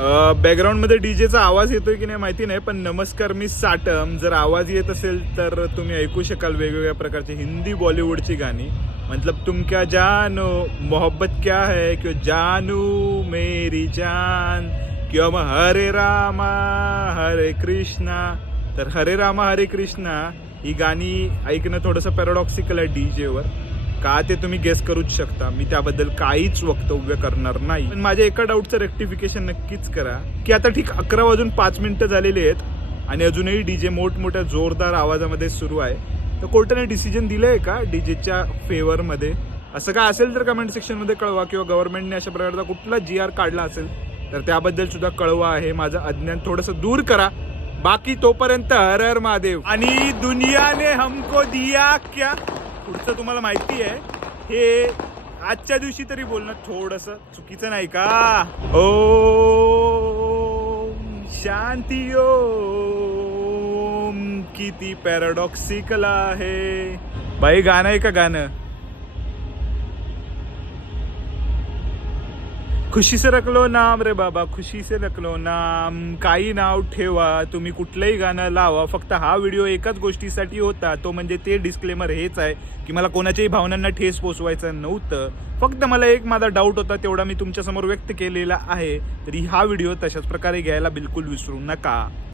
बॅकग्राऊंडमध्ये डीजेचा आवाज येतोय की नाही माहिती नाही, पण नमस्कार मी साटम. जर आवाज येत असेल तर तुम्ही ऐकू शकाल वेगवेगळ्या प्रकारची हिंदी बॉलिवूडची गाणी. मतलब तुम क्या जानो, मोहब्बत क्या है, क्यों जानू मेरी जान, किंवा मग हरे रामा हरे कृष्णा. तर हरे रामा हरे कृष्णा ही गाणी ऐकणं थोडंसं पॅराडॉक्सिकल आहे डीजेवर. का ते तुम्ही गेस करूच शकता. मी त्याबद्दल काहीच वक्तव्य करणार नाही. पण माझ्या एका डाऊटचं रेक्टिफिकेशन नक्कीच करा की आता ठीक 11 वाजून 5 मिनिटं झालेली आहेत आणि अजूनही डीजे मोठमोठ्या जोरदार आवाजामध्ये सुरू आहे. तर कोर्टाने डिसिजन दिलंय का डीजेच्या फेवरमध्ये? असं काय असेल तर कमेंट सेक्शनमध्ये कळवा, किंवा गव्हर्नमेंटने अशा प्रकारचा कुठला GR काढला असेल तर त्याबद्दल सुद्धा कळवा. आहे माझं अज्ञान थोडंसं दूर करा. बाकी तोपर्यंत हर हर महादेव. आणि दुनियाने हमको दिया क्या, पुढचं तुम्हाला माहिती आहे. हे आजच्या दिवशी तरी बोलणं थोडंसं चुकीचं नाही का? ओम शांती ओम. किती पॅराडॉक्सिकल आहे बाई. गाणं आहे का गाणं? खुशी से रख लो नाम रे बाबा, खुशी से रख लो नाम. काही नाव ठेवा तुम्ही, कुठलंही गाणं लावा. फक्त हा व्हिडिओ एकाच गोष्टीसाठी होता, तो म्हणजे ते डिस्क्लेमर हेच आहे की मला कोणाच्याही भावनांना ठेस पोचवायचं नव्हतं. फक्त मला एक माझा डाऊट होता, तेवढा मी तुमच्यासमोर व्यक्त केलेला आहे. तरी हा व्हिडिओ तशाच प्रकारे घ्यायला बिलकुल विसरू नका.